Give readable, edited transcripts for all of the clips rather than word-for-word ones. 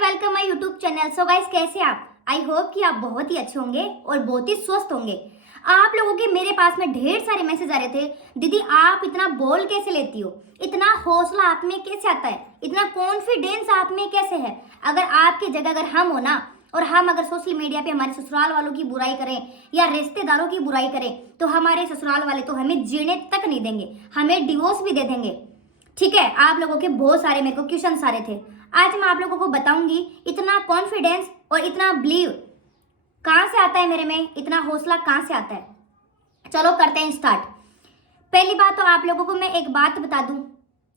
Welcome my YouTube channel. So guys, कैसे आप? I hope कि आप बहुत ही अच्छे होंगे और बहुत ही स्वस्थ होंगे। आप लोगों के मेरे पास में ढेर सारे मैसेज आ रहे थे, दीदी आप इतना बोल कैसे लेती हो, इतना हौसला आप में कैसे आता है, इतना कॉन्फिडेंस आप में कैसे है। अगर आपकी जगह अगर हम हो ना, और हम अगर सोशल मीडिया पे हमारे ससुराल वालों की बुराई करें या रिश्तेदारों की बुराई करें, तो हमारे ससुराल वाले तो हमें जीने तक नहीं देंगे, हमें डिवोर्स भी दे देंगे। ठीक है, आप लोगों के बहुत सारे मेरे को क्वेश्चन आ रहे थे। आज मैं आप लोगों को बताऊंगी इतना कॉन्फिडेंस और इतना बिलीव कहाँ से आता है मेरे में, इतना हौसला कहाँ से आता है। चलो करते हैं स्टार्ट। पहली बात तो आप लोगों को मैं एक बात बता दूं,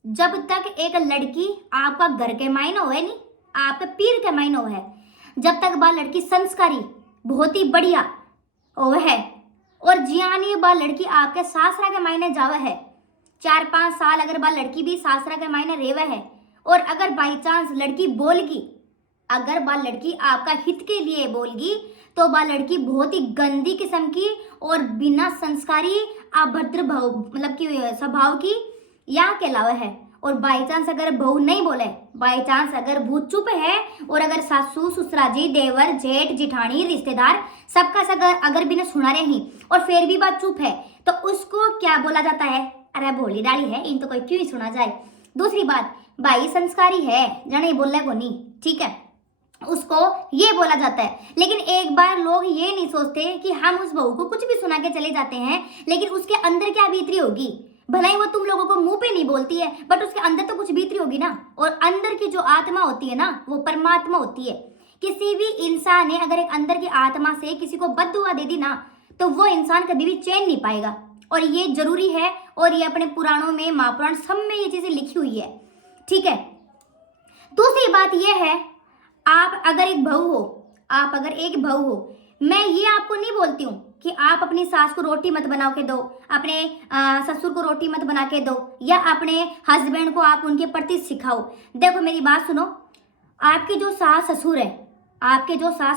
जब तक एक लड़की आपका घर के मायने हो है नहीं, आपके पीर के मायने हो है, जब तक वह लड़की संस्कारी बहुत ही बढ़िया हो है, और जियानी वह लड़की आपके सासरा के मायने जावे है, 4-5 साल अगर वह लड़की भी सासरा के मायने रेवे है, और अगर बाई चांस लड़की बोलगी, अगर वह लड़की आपका हित के लिए बोलगी, तो वह लड़की बहुत ही गंदी किस्म की और बिना संस्कारी अभद्र भाव मतलब कि स्वभाव की या के अलावा है। और बाई चांस अगर बहू नहीं बोले, बाई चांस अगर भूत चुप है, और अगर सासू ससुराजी देवर जेठ जिठानी रिश्तेदार सबका अगर बिना सुना रहे ही और फिर भी बात चुप है, तो उसको क्या बोला जाता है? अरे भोली डाली है, इन तो कोई क्यों ही सुना जाए। दूसरी बात, भाई संस्कारी है जाने बोलने को नहीं, ठीक है, उसको ये बोला जाता है। लेकिन एक बार लोग ये नहीं सोचते कि हम उस बहू को कुछ भी सुना के चले जाते हैं, लेकिन उसके अंदर क्या बीतरी होगी। भले ही वो तुम लोगों को मुंह पे नहीं बोलती है, बट उसके अंदर तो कुछ बीतरी होगी ना। और अंदर की जो आत्मा होती है ना, वो परमात्मा होती है। किसी भी इंसान ने अगर एक अंदर की आत्मा से किसी को बद्दुआ दे दी ना, तो वो इंसान कभी भी चैन नहीं पाएगा। और ये जरूरी है, और ये अपने पुराणों में महापुराण सब में ये चीजें लिखी हुई है, ठीक है। दूसरी बात यह है, आप अगर एक बहू हो, मैं ये आपको नहीं बोलती हूँ कि आप अपनी सास को रोटी मत बना के दो, अपने ससुर को रोटी मत बना के दो, या अपने हस्बैंड को आप उनके प्रति सिखाओ। देखो मेरी बात सुनो, आपके जो सास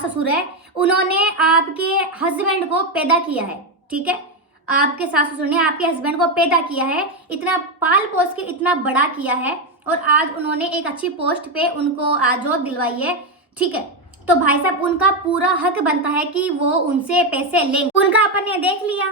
ससुर है, उन्होंने आपके हस्बैंड को पैदा किया है, ठीक है। आपके सास ससुर ने आपके हस्बैंड को पैदा किया है, इतना पाल पोस के इतना बड़ा किया है, और आज उन्होंने एक अच्छी पोस्ट पे उनको जॉब दिलवाई है, ठीक है। तो भाई साहब, उनका पूरा हक बनता है कि वो उनसे पैसे लें। उनका अपन ने देख लिया।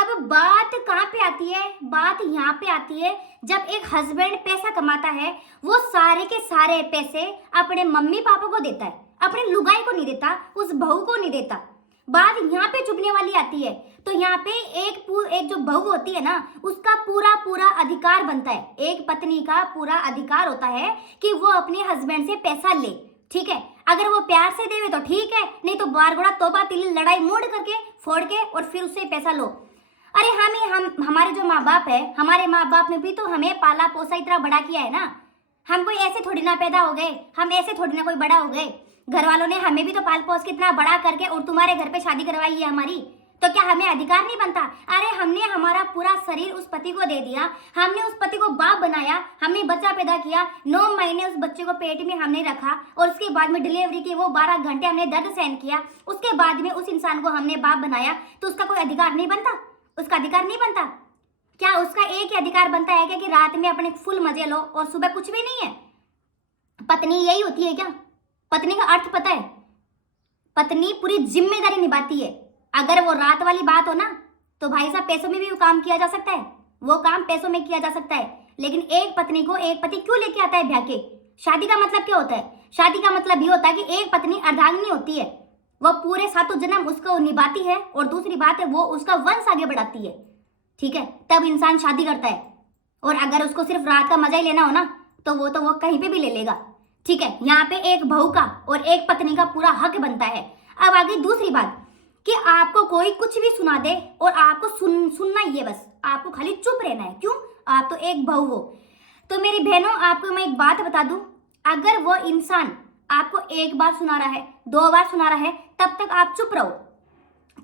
अब बात कहाँ पे आती है? बात यहाँ पे आती है, जब एक हस्बैंड पैसा कमाता है, वो सारे के सारे पैसे अपने मम्मी पापा को देता है, अपने लुगाई को नहीं देता, उस बहू को नहीं देता। बात यहाँ पे चुभने वाली आती है। तो यहाँ पे एक जो बहू होती है ना, उसका पूरा अधिकार बनता है, एक पत्नी का पूरा अधिकार होता है कि वो अपने हस्बैंड से पैसा ले, ठीक है। अगर वो प्यार से देवे तो ठीक है, नहीं तो बार गुड़ा तोबा तिली लड़ाई मोड़ करके फोड़ के और फिर उससे पैसा लो। अरे हमारे जो माँ बाप है, हमारे माँ बाप ने भी तो हमें पाला पोसा इतना बड़ा किया है ना। हम कोई ऐसे थोड़ी ना पैदा हो गए, हम ऐसे थोड़ी ना कोई बड़ा हो गए। घर वालों ने हमें भी तो पाल पोस के इतना बड़ा करके और तुम्हारे घर पे शादी करवाई है हमारी, तो क्या हमें अधिकार नहीं बनता? अरे हमने हमारा पूरा शरीर उस पति को दे दिया, हमने उस पति को बाप बनाया, हमने बच्चा पैदा किया, 9 महीने उस बच्चे को पेट में हमने रखा, और उसके बाद में डिलीवरी की वो 12 घंटे हमने दर्द सहन किया, उसके बाद में उस इंसान को हमने बाप बनाया, तो उसका कोई अधिकार नहीं बनता? उसका अधिकार नहीं बनता क्या? उसका एक ही अधिकार बनता है क्या कि रात में अपने फुल मजे लो और सुबह कुछ भी नहीं है? पत्नी यही होती है क्या? पत्नी का अर्थ पता है? पत्नी पूरी जिम्मेदारी निभाती है। अगर वो रात वाली बात हो ना, तो भाई साहब पैसों में भी वो काम किया जा सकता है, वो काम पैसों में किया जा सकता है। लेकिन एक पत्नी को एक पति क्यों लेके आता है ब्याह के? शादी का मतलब क्या होता है? शादी का मतलब ये होता है कि एक पत्नी अर्धांगिनी होती है, वो पूरे 7 जन्म उसको निभाती है, और दूसरी बात है वो उसका वंश आगे बढ़ाती है, ठीक है। तब इंसान शादी करता है। और अगर उसको सिर्फ रात का मजा ही लेना हो ना, तो वो कहीं पे भी ले लेगा, ठीक है। यहाँ पे एक बहू का और एक पत्नी का पूरा हक बनता है। अब आगे दूसरी बात, कि आपको कोई कुछ भी सुना दे और आपको सुनना ही है, बस आपको खाली चुप रहना है। क्यों? आप तो एक बहू हो। तो मेरी बहनों, आपको मैं एक बात बता दूं, अगर वो इंसान आपको एक बार सुना रहा है, 2 बार सुना रहा है, तब तक आप चुप रहो,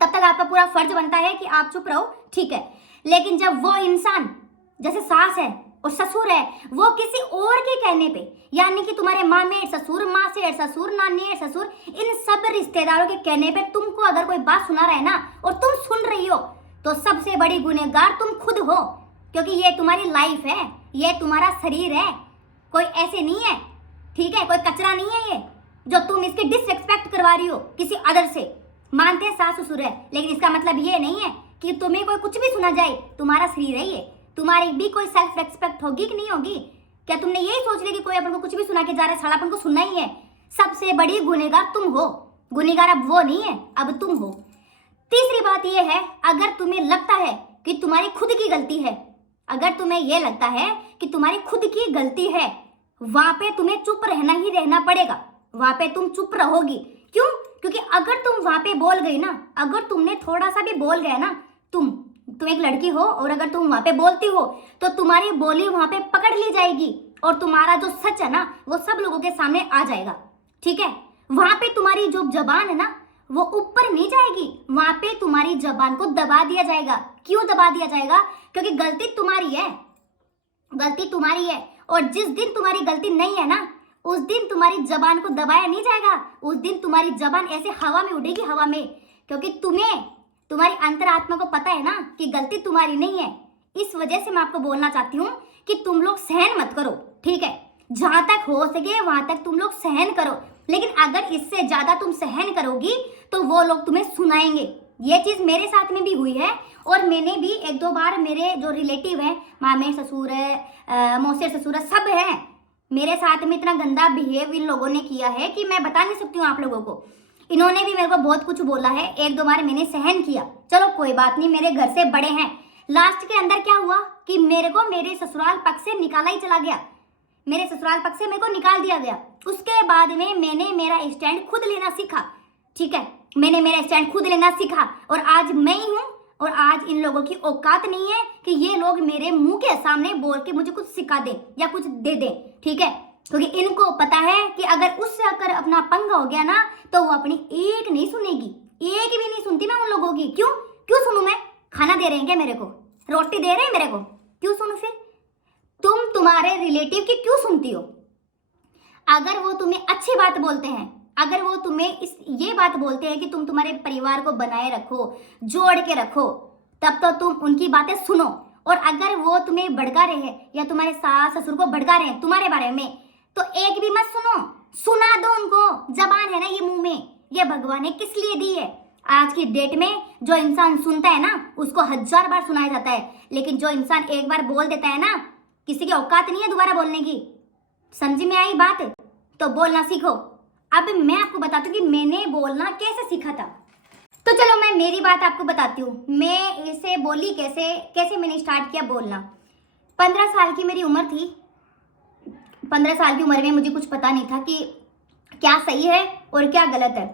तब तक आपका पूरा फर्ज बनता है कि आप चुप रहो, ठीक है। लेकिन जब वो इंसान, जैसे सास है और ससुर है, वो किसी और के कहने पे, यानी कि तुम्हारे मामेर ससुर, मासेर ससुर, नानेर ससुर, इन सब रिश्तेदारों के कहने पे तुमको अगर कोई बात सुना रहा है ना, और तुम सुन रही हो, तो सबसे बड़ी गुनहगार तुम खुद हो। क्योंकि ये तुम्हारी लाइफ है, ये तुम्हारा शरीर है, कोई ऐसे नहीं है, ठीक है, कोई कचरा नहीं है ये। जो तुम इसकी डिसरिस्पेक्ट करवा रही हो किसी अदर से। मानते हैं सास ससुर है, लेकिन इसका मतलब ये नहीं है कि तुम्हें कोई कुछ भी सुना जाए तुम्हारा शरीर है ये। तुम्हारी भी कोई सेल्फ रेस्पेक्ट होगी कि नहीं होगी? क्या तुमने यही सोच लिया कि कोई अपन को कुछ भी सुना के जा रहा है, साला अपन को सुनना ही है? सबसे बड़ी गुनहगार तुम हो। गुनहगार अब वो नहीं है, अब तुम हो। तीसरी बात यह है, अगर तुम्हें लगता है कि तुम्हारी खुद की गलती है, अगर तुम्हें यह लगता है कि तुम्हारी खुद की गलती है, वहां पे तुम्हें चुप रहना ही रहना पड़ेगा। वहां पे तुम चुप रहोगी। क्यों? क्योंकि अगर तुम वहां पे बोल गई ना, अगर तुमने थोड़ा सा भी बोल गया ना, तुम एक लड़की हो और अगर तुम वहां पे बोलती हो तो तुम्हारी बोली वहां पे पकड़ ली जाएगी और तुम्हारा जो सच है ना वो सब लोगों के सामने आ जाएगा। ठीक है? वहां पे तुम्हारी जो जबान है ना वो ऊपर नहीं जाएगी, वहां पे तुम्हारी जबान को दबा दिया जाएगा। क्यों दबा दिया जाएगा? क्योंकि गलती तुम्हारी है, गलती तुम्हारी है। और जिस दिन तुम्हारी गलती नहीं है ना, उस दिन तुम्हारी जबान को दबाया नहीं जाएगा। उस दिन तुम्हारी जबान ऐसे हवा में उड़ेगी, हवा में। क्योंकि तुम्हारी अंतरात्मा को पता है ना कि गलती तुम्हारी नहीं है। इस वजह से मैं आपको बोलना चाहती हूँ कि तुम लोग सहन मत करो। ठीक है? जहां तक हो सके वहां तक तुम लोग सहन करो, लेकिन अगर इससे ज्यादा तुम सहन करोगी तो वो लोग तुम्हें सुनाएंगे। ये चीज मेरे साथ में भी हुई है और मैंने भी एक दो बार, मेरे जो रिलेटिव हैं, मामे ससुर है, मौसे ससुर है, सब हैं, मेरे साथ में इतना गंदा बिहेव इन लोगों ने किया है कि मैं बता नहीं सकती हूँ आप लोगों को। इन्होंने भी मेरे को बहुत कुछ बोला है, एक दो बार मैंने सहन किया। चलो कोई बात नहीं, मेरे घर से बड़े हैं। लास्ट के अंदर क्या हुआ कि मेरे को मेरे ससुराल पक्ष से निकाला ही चला गया। मेरे ससुराल पक्ष से मेरे को निकाल दिया गया। उसके बाद में मैंने मेरा स्टैंड खुद लेना सीखा। ठीक है? मैंने मेरा स्टैंड खुद लेना सीखा और आज मैं ही हूँ। और आज इन लोगों की औकात नहीं है कि ये लोग मेरे मुंह के सामने बोल के मुझे कुछ सिखा दे या कुछ दे दे। ठीक है? क्योंकि इनको पता है कि अगर उससे अगर अपना पंगा हो गया ना तो वो अपनी एक नहीं सुनेगी, एक भी नहीं सुनती मैं उन लोगों की। क्यों सुनूं मैं? खाना दे रहे हैं क्या मेरे को? रोटी दे रहे हैं मेरे को? क्यों सुनूं फिर? तुम तुम्हारे रिलेटिव की क्यों सुनती हो? अगर वो तुम्हें अच्छी बात बोलते हैं, अगर वो तुम्हें ये बात बोलते हैं कि तुम तुम्हारे परिवार को बनाए रखो, जोड़ के रखो, तब तो तुम उनकी बातें सुनो। और अगर वो तुम्हें भड़का रहे हैं या तुम्हारे सास ससुर को भड़का रहे हैं तुम्हारे बारे में, तो एक भी मत सुनो, सुना दो उनको। जबान है ना ये मुंह में, ये भगवान ने किस लिए दी है? आज की डेट में जो इंसान सुनता है ना उसको 1000 बार सुनाया जाता है, लेकिन जो इंसान एक बार बोल देता है ना, किसी की औकात नहीं है दोबारा बोलने की। समझ में आई बात? तो बोलना सीखो। अब मैं आपको बताती हूँ कि मैंने बोलना कैसे सीखा था। तो चलो मैं मेरी बात आपको बताती हूँ, मैं इसे बोली कैसे मैंने स्टार्ट किया बोलना। 15 साल की मेरी उम्र थी। 15 साल की उम्र में मुझे कुछ पता नहीं था कि क्या सही है और क्या गलत है।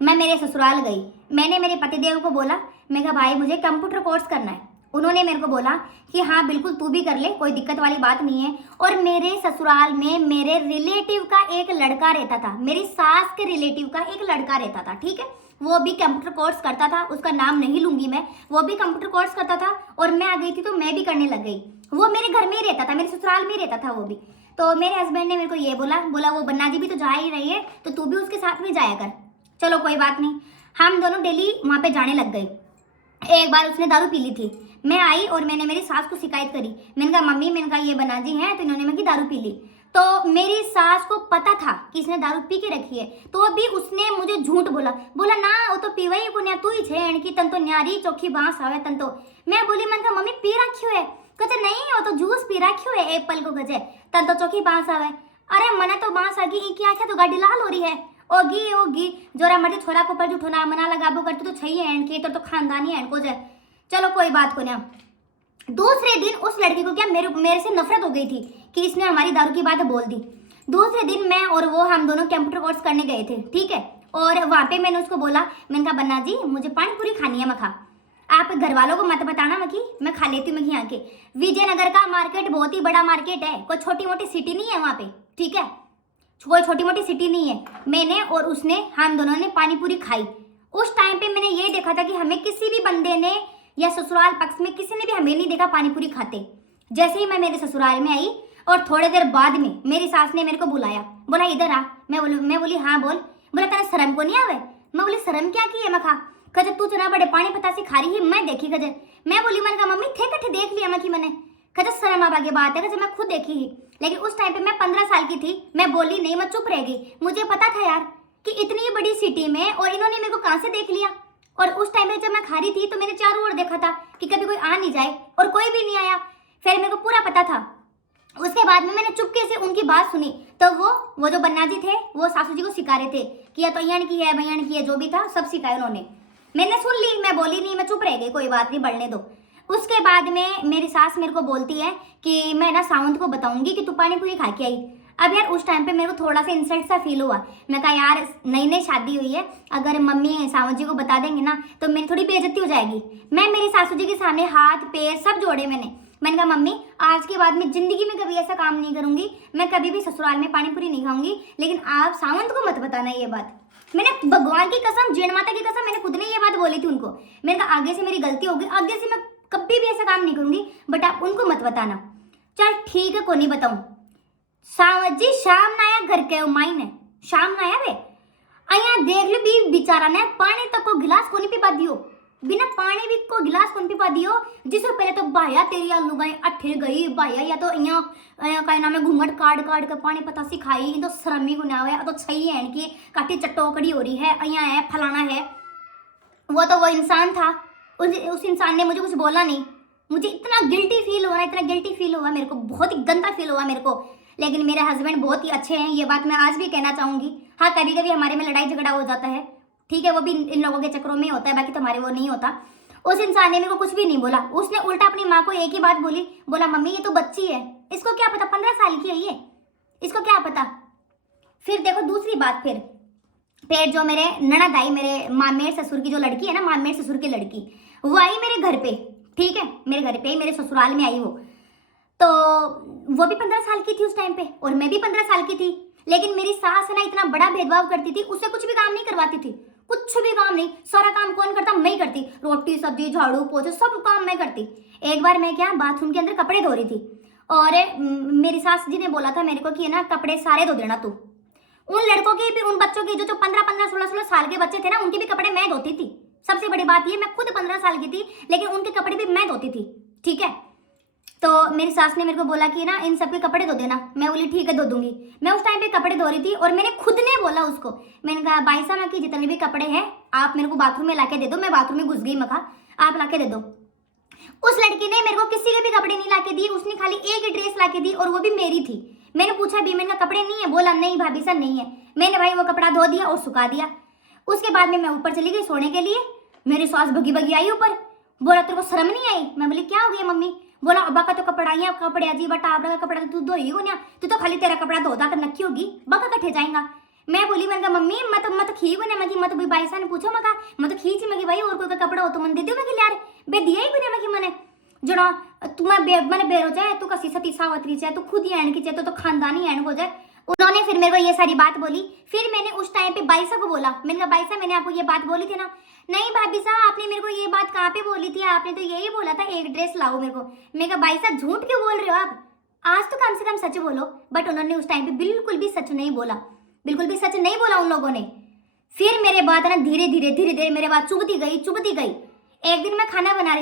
मैं मेरे ससुराल गई, मैंने मेरे पतिदेव को बोला, मैं कहा भाई मुझे कंप्यूटर कोर्स करना है। उन्होंने मेरे को बोला कि हाँ बिल्कुल तू भी कर ले, कोई दिक्कत वाली बात नहीं है। और मेरे ससुराल में मेरे रिलेटिव का एक लड़का रहता था, मेरी सास के रिलेटिव का एक लड़का रहता था। ठीक है? वो भी कंप्यूटर कोर्स करता था, उसका नाम नहीं लूंगी मैं, वो भी कंप्यूटर कोर्स करता था और मैं आ गई थी तो मैं भी करने लग गई। वो मेरे घर में ही रहता था, मेरे ससुराल में ही रहता था वो भी। तो मेरे हस्बैंड ने मेरे को ये बोला वो बन्ना जी भी तो जा ही रही है तो तू भी उसके साथ में जाया कर। चलो कोई बात नहीं, हम दोनों डेली वहाँ पे जाने लग गए। एक बार उसने दारू पी ली थी, मैं आई और मैंने मेरी सास को शिकायत करी। मैंने कहा मम्मी, मैंने कहा ये बन्ना जी हैं, तो इन्होंने मेरी दारू पी ली। तो मेरी सास को पता था कि इसने दारू पी के रखी है, तो भी उसने मुझे झूठ बोला ना वो तो पीवा ही को न्या, तू ही छेड़ की तन तो न्यारी चौखी बांस आवे तन तो। मैं बोली, मैंने कहा मम्मी पी रखी है? कहे नहीं वो तो जूस पी रखी है एप्पल को, गजे तन तो चौखी बांस आवे। अरे मने तो बांस आ गई क्या क्या तो गाड़ी लाल हो रही है। ओगी जोरा मर्जी छोरा को पर जो ठोना मना लगाबो करते तो छही है के तो खानदानी है को जाए। चलो कोई बात को ना। दूसरे दिन उस लड़की को क्या मेरे से नफरत हो गई थी कि इसने हमारी दारू की बात बोल दी। दूसरे दिन मैं और वो हम दोनों कंप्यूटर कोर्स करने गए थे। ठीक है? और वहाँ पे मैंने उसको बोला, मैंने कहा बन्ना जी मुझे पानी पूरी खानी है मखा, आप घर वालों को मत बताना मखी, मैं खा लेती हूँ मखी आके। विजयनगर का मार्केट बहुत ही बड़ा मार्केट है, कोई छोटी मोटी सिटी नहीं है वहाँ पे। ठीक है? कोई छोटी मोटी सिटी नहीं है। मैंने और उसने हम दोनों ने पानी पूरी खाई। उस टाइम पे मैंने ये देखा था कि हमें किसी भी बंदे ने या ससुराल पक्ष में किसी ने भी हमें नहीं देखा पानी पूरी खाते। जैसे ही मैं मेरे ससुराल में आई और थोड़ी देर बाद में मेरी सास ने मेरे को बुलाया, बोला इधर आ। मैं बोली हाँ बोल। बोला तेरा शर्म को नहीं आवे? मैं बोली शर्म क्या की है मखा? कहे तू चना बड़े पानी पता से खा रही है, मैं देखी कहे। मैं बोली, मैंने कहा मम्मी थे कट्ठे देख लिया मखी मैंने। कहते शर्म आगे बात है, जब मैं खुद देखी ही। लेकिन उस टाइम पे मैं 15 साल की थी, मैं बोली नहीं, मैं चुप रह गई। मुझे पता था यार कि इतनी बड़ी सिटी में और इन्होंने मेरे को कहाँ से देख लिया। और उस टाइम पे जब मैं खा रही थी तो मैंने चारों ओर देखा था कि कभी कोई आ नहीं जाए, और कोई भी नहीं आया। फिर मेरे को पूरा पता था। उसके बाद में मैंने चुपके से उनकी बात सुनी, तो वो जो बन्ना जी थे वो सासू जी को सिखा रहे थे कि या तो यण की है भैया की है, जो भी था सब सिखाया उन्होंने। मैंने सुन ली, मैं बोली नहीं, मैं चुप रह गई, कोई बात नहीं, बढ़ने दो। उसके बाद में मेरी सास मेरे को बोलती है कि मैं ना सावंत को बताऊंगी कि तू पानी पूरी खा के आई। अब यार उस टाइम पे मेरे को थोड़ा सा इंसल्ट सा फील हुआ। मैं कहा यार नई नई शादी हुई है, अगर मम्मी सावंत जी को बता देंगे ना तो मेरी थोड़ी बेइज्जती हो जाएगी। मैं मेरी सासू जी के सामने हाथ पैर सब जोड़े मैंने कहा मम्मी आज के बाद में जिंदगी में कभी ऐसा काम नहीं करूंगी, मैं कभी भी ससुराल में पानी पूरी नहीं खाऊंगी, लेकिन आप सावंत को मत बताना ये बात। मैंने भगवान की कसम, जीण माता की कसम, मैंने खुद ने ये बात बोली थी उनको। मैंने कहा आगे से मेरी गलती होगी, आगे से मैं कभी भी ऐसा काम नहीं करूंगी, बट आप उनको मत बताना। चल ठीक है, को नहीं बताऊं। सावंत जी शाम ना आया घर के माई ने, शाम ना आया वे अया देख लो भी बेचारा ने पानी तक को गिलास को नहीं पिपा दियो, बिना पानी भी को गिलास को नहीं पिपा दियो। जिससे पहले तो भाया तेरी आलू गाय अठे गई भाया, या तो यहाँ का नाम है घूंघट काट काट के पानी पता सी खाई, तो शर्मी को ना हुआ तो सही है इनकी काटी चटोकड़ी हो रही है, अया है फलाना है। वो तो वो इंसान था, उस इंसान ने मुझे कुछ बोला नहीं। मुझे इतना गिल्टी फील हो रहा है, इतना गिल्टी फील हुआ मेरे को, बहुत ही गंदा फील हुआ मेरे को। लेकिन मेरे हस्बैंड बहुत ही अच्छे हैं, ये बात मैं आज भी कहना चाहूंगी। हाँ कभी कभी हमारे में लड़ाई झगड़ा हो जाता है, ठीक है, वो भी इन लोगों के चक्रों में होता है, बाकी तुम्हारे वो नहीं होता। उस इंसान ने मेरे को कुछ भी नहीं बोला, उसने उल्टा अपनी माँ को एक ही बात बोली, बोला मम्मी ये तो बच्ची है, इसको क्या पता 15 साल की है ये, इसको क्या पता। फिर देखो दूसरी बात, फिर जो मेरे ननद आई, मेरे मामेर ससुर की जो लड़की है ना, मामेर ससुर की लड़की, वो आई मेरे घर पे, ठीक है, मेरे घर पे मेरे ससुराल में आई वो। तो वो भी 15 साल की थी उस टाइम पे, और मैं भी 15 साल की थी। लेकिन मेरी सास है ना इतना बड़ा भेदभाव करती थी, उससे कुछ भी काम नहीं करवाती थी, कुछ भी काम नहीं। सारा काम कौन करता, मैं ही करती, रोटी सब्जी झाड़ू पोछे सब काम मैं करती। एक बार मैं क्या बाथरूम के अंदर कपड़े धो रही थी, और मेरी सास जी ने बोला था मेरे को कि ना कपड़े सारे धो देना तू। उन लड़कों के भी, उन बच्चों के जो 15-15 16-16 साल के बच्चे थे ना, उनके भी कपड़े मैं धोती थी। सबसे बड़ी बात ये, मैं खुद 15 साल की थी, लेकिन उनके कपड़े भी मैं धोती थी, ठीक है। तो मेरी सास ने मेरे को बोला कि ना इन सबके कपड़े धो देना। मैं बोली ठीक है धो दूंगी। मैं उस टाइम पे कपड़े धो रही थी, और मैंने खुद ने बोला उसको, मैंने कहा भाई साहब कि जितने भी कपड़े हैं आप मेरे को बाथरूम में लाके दे दो। मैं बाथरूम में घुस गई, मखा आप लाके दे दो। उस लड़की ने मेरे को किसी के भी कपड़े नहीं लाके दिए, उसने खाली एक ही ड्रेस लाके दी, और वो भी मेरी थी। मैंने पूछा भी, मैंने कहा कपड़े नहीं है, बोला नहीं भाभी सर नहीं है। मैंने भाई वो कपड़ा धो दिया और सुखा दिया। उसके बाद में मैं ऊपर चली गई सोने के लिए। मेरी सास भगी भगी आई ऊपर, बोला तेरे को शर्म नहीं आई। मैं बोली क्या हो गया मम्मी। बोला अब्बा का तो कपड़ा ही है, कपड़े अजीब टाबरा का कपड़ा तू धोई हो ना, तू तो खाली तेरा कपड़ा धोता कर नक्की होगी, बका कट्ठे जाएगा। मैं बोली, मैंने कहा मम्मी मत खी को ना, मत भाई बाईसा ने पूछो मका मत खींची मगी भाई, और कोई का कपड़ा हो तो मन दे दो मैं यार बे दिया ही को ना मगी मने जड़ा मैंने बेर हो जाए, तू कसी सती सावत्री चाहे, तू खुद ही एंड की चाहे, तो खानदानी एंड हो जाए। उन्होंने फिर मेरे को ये सारी बात बोली। फिर मैंने उस टाइम पे बाईसा को बोला, मैंने कहा बाईसा मैंने आपको ये बात बोली थी ना। नहीं भाभी साहब आपने मेरे को ये बात कहाँ पे बोली थी, आपने तो यही बोला था एक ड्रेस लाओ मेरे को। मैं कहा बाईसा झूठ क्यों बोल रहे हो आप, आज तो कम से कम सच बोलो। बट उन्होंने उस टाइम पे बिल्कुल भी सच नहीं बोला, बिल्कुल भी सच नहीं बोला उन लोगों ने। फिर मेरे बात ना धीरे धीरे मेरे बात चुभती गई। एक दिन मैं खाना बना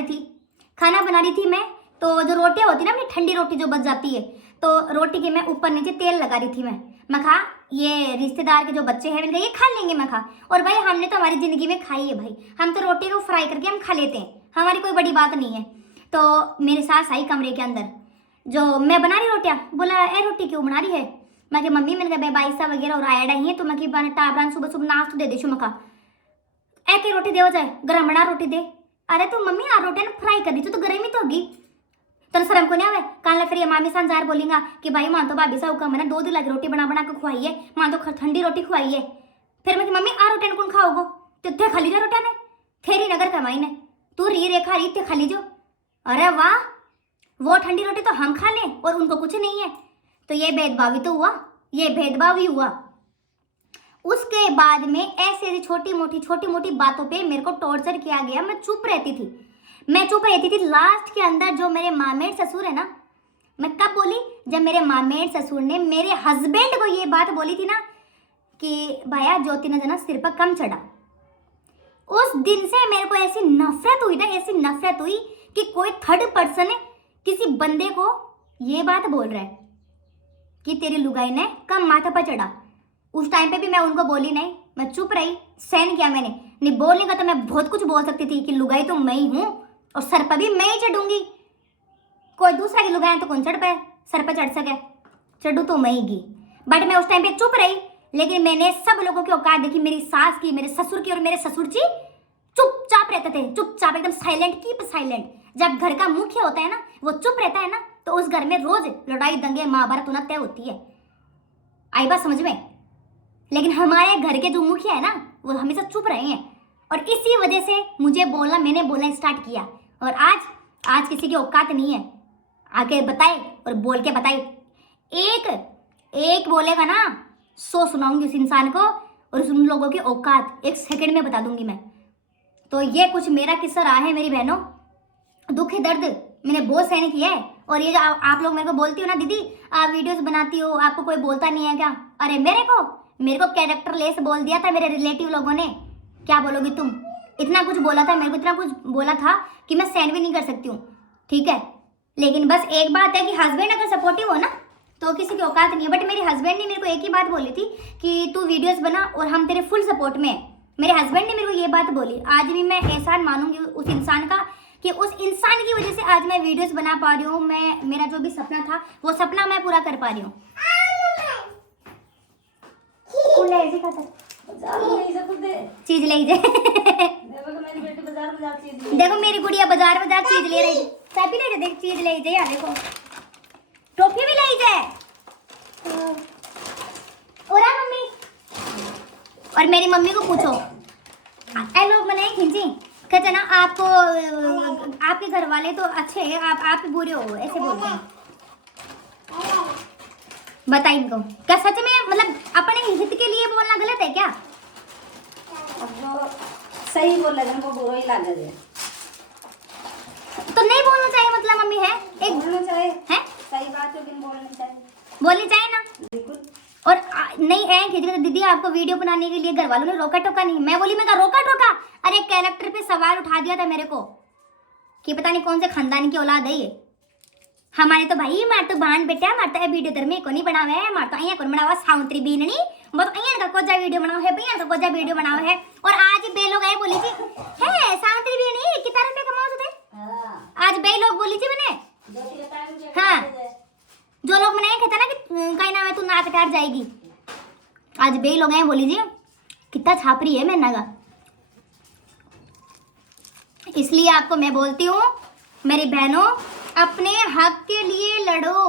रही थी मैं, तो जो रोटियां होती ना अपनी ठंडी रोटी जो बच जाती है, तो रोटी के मैं ऊपर नीचे तेल लगा रही थी। मैं कहा ये रिश्तेदार के जो बच्चे हैं मैंने कहा ये खा लेंगे। मैं कहा और भाई हमने तो हमारी जिंदगी में खाई है भाई, हम तो रोटी को फ्राई करके हम खा लेते हैं, हमारी कोई बड़ी बात नहीं है। तो मेरी सास आई कमरे के अंदर, जो मैं बना रही रोटियां, बोला ए रोटी क्यों बना रही है। मैं कहा मम्मी मैंने कहा बाईसा वगैरह और आया ही है, तो मैं कि टाबरान सुबह सुबह नाश्ता दे देशो। मैं कहा एक रोटी दे हो जाए, गरम बना रोटी दे। अरे तो मम्मी आ रोटी ना फ्राई कर दी तो गर्म ही तो होगी, तो शर्म को नहीं आवे। काल फिर ये मामी संजार बोलेंगा कि भाई मान तो भाभी साहब का मैंने 2 दिन लगे रोटी बना के खुआई है, मान तो ठंडी रोटी खुआई है। फिर मैं मम्मी आ रोटी कौन खाओगो, तो थे खाली जा रोटा ने थेरी नगर कमाई ने, तू री रेखा री थे खाली जो। अरे वाह, वो ठंडी रोटी तो हम खा लें और उनको कुछ नहीं है, तो ये भेदभाव ही तो हुआ, ये भेदभाव ही हुआ। उसके बाद में ऐसे छोटी मोटी बातों पे मेरे को टॉर्चर किया गया। मैं चुप रहती थी। लास्ट के अंदर जो मेरे मामेर ससुर है ना, मैं कब बोली, जब मेरे मामेर ससुर ने मेरे हस्बैंड को ये बात बोली थी ना कि भाया ज्योति ने जना सिर पर कम चढ़ा। उस दिन से मेरे को ऐसी नफरत हुई कि कोई थर्ड पर्सन किसी बंदे को ये बात बोल रहा है कि तेरी लुगाई ने कम माथा पर चढ़ा। उस टाइम पे भी मैं उनको बोली नहीं, मैं चुप रही, सहन किया मैंने। नहीं बोलने का तो मैं बहुत कुछ बोल सकती थी कि लुगाई तो मैं ही हूँ और सर पर भी मैं ही चढ़ूंगी। कोई दूसरा की लुगाई तो कौन चढ़ पाए, सर पर चढ़ सके, चढ़ू तो मैं ही। बट मैं उस टाइम पे चुप रही, लेकिन मैंने सब लोगों की औकात देखी, मेरी सास की, मेरे ससुर की, और मेरे ससुर जी चुपचाप रहते थे, चुपचाप एकदम साइलेंट, कीप साइलेंट। जब घर का मुखिया होता है ना, वो चुप रहता है ना, तो उस घर में रोज लड़ाई दंगे महाभारत होना तय होती है। आई बात समझ में? लेकिन हमारे घर के जो मुखिया है ना, वो हमेशा चुप रहे हैं, और इसी वजह से मुझे बोलना, मैंने बोलना स्टार्ट किया। और आज किसी की औकात नहीं है आके बताए और बोल के बताए। एक बोलेगा ना 100 सुनाऊंगी उस इंसान को, और उन लोगों की औकात 1 सेकंड में बता दूंगी मैं। तो ये कुछ मेरा किस्सा रहा है मेरी बहनों। दुख दर्द मैंने बहुत सहन किया है। और ये जो आप लोग मेरे को बोलती हो ना, दीदी आप वीडियोस बनाती हो, आपको कोई बोलता नहीं है क्या? अरे मेरे को कैरेक्टर लेस बोल दिया था मेरे रिलेटिव लोगों ने। क्या बोलोगी तुम? इतना कुछ बोला था मेरे को, इतना कुछ बोला था कि मैं सहन भी नहीं कर सकती हूँ, ठीक है। लेकिन बस एक बात है कि हस्बैंड अगर सपोर्टिव हो ना, तो किसी की औकात नहीं है। बट मेरे हस्बैंड ने मेरे को एक ही बात बोली थी कि तू वीडियोस बना और हम तेरे फुल सपोर्ट में हैं। मेरे हस्बैंड ने मेरे को ये बात बोली। आज भी मैं एहसान मानूंगी उस इंसान का कि उस इंसान की वजह से आज मैं वीडियोस बना पा रही हूँ। मैं, मेरा जो भी सपना था वो सपना मैं पूरा कर पा रही हूँ। चीज ले जाए। देखो मेरी गुड़िया बाजार चीज ले रही है, सभी ले जाए, देख चीज ले जाए, देखो टोपी भी ले जाए। और मम्मी, और मेरी मम्मी को पूछो, ऐ लोग मने खिंची कहते ना आपको, आपके घर वाले तो अच्छे हैं, आप बुरे हो, ऐसे बोलते हैं। बताइए इनको, क्या सच में मतलब अपने हित के लिए बोलना गलत है क्या? सही बोल रहे हैं, बुरा ही लगा दे तो नहीं बोलना चाहिए मतलब मम्मी है एक बोलना चाहिए है, सही बात है, लेकिन बोलनी चाहिए, बोलनी चाहिए ना। बिल्कुल। और नहीं है कि दीदी आपको वीडियो बनाने के लिए घर वालों ने रोका टोका नहीं। मैं बोली, मैं कहा रोका टोका? अरे कैरेक्टर पे सवाल उठा दिया था मेरे को कि पता नहीं कौन से खानदान की औलाद है ये। हमारे तो भाई मार तो बहन बेटा मारता है वीडियो धर्मे को नहीं बनावे है, मार तो अइया को बनावा साउंतरी बीननी, वो तो अइया का कोजा वीडियो बनाओ है, भैया का कोजा वीडियो बनाओ है। और आज बे लोग आए बोली थी है साउंतरी बीननी कितना रुपए कमाओ थे। आज बे लोग बोली थी मैंने, हाँ जो लोग मैंने कहता ना कि कहीं ना मैं तू नाक कटार जाएगी, आज बे लोग आए बोली थी कितना छापरी है मैंने का। इसलिए आपको मैं बोलती हूँ मेरी बहनों, अपने हक के लिए लड़ो,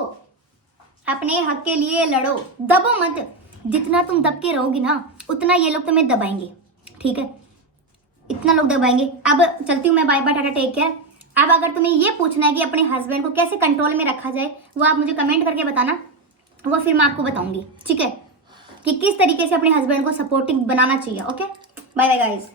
अपने हक के लिए लड़ो, दबो मत। जितना तुम दब के रहोगी ना, उतना ये लोग तुम्हें दबाएंगे, ठीक है, इतना लोग दबाएंगे। अब चलती हूँ मैं, bye bye, tata, take care. अब अगर तुम्हें ये पूछना है कि अपने हस्बैंड को कैसे कंट्रोल में रखा जाए, वो आप मुझे कमेंट करके बताना, वो फिर मैं आपको बताऊंगी, ठीक है, कि किस तरीके से अपने हस्बैंड को सपोर्टिव बनाना चाहिए। Okay, bye bye guys.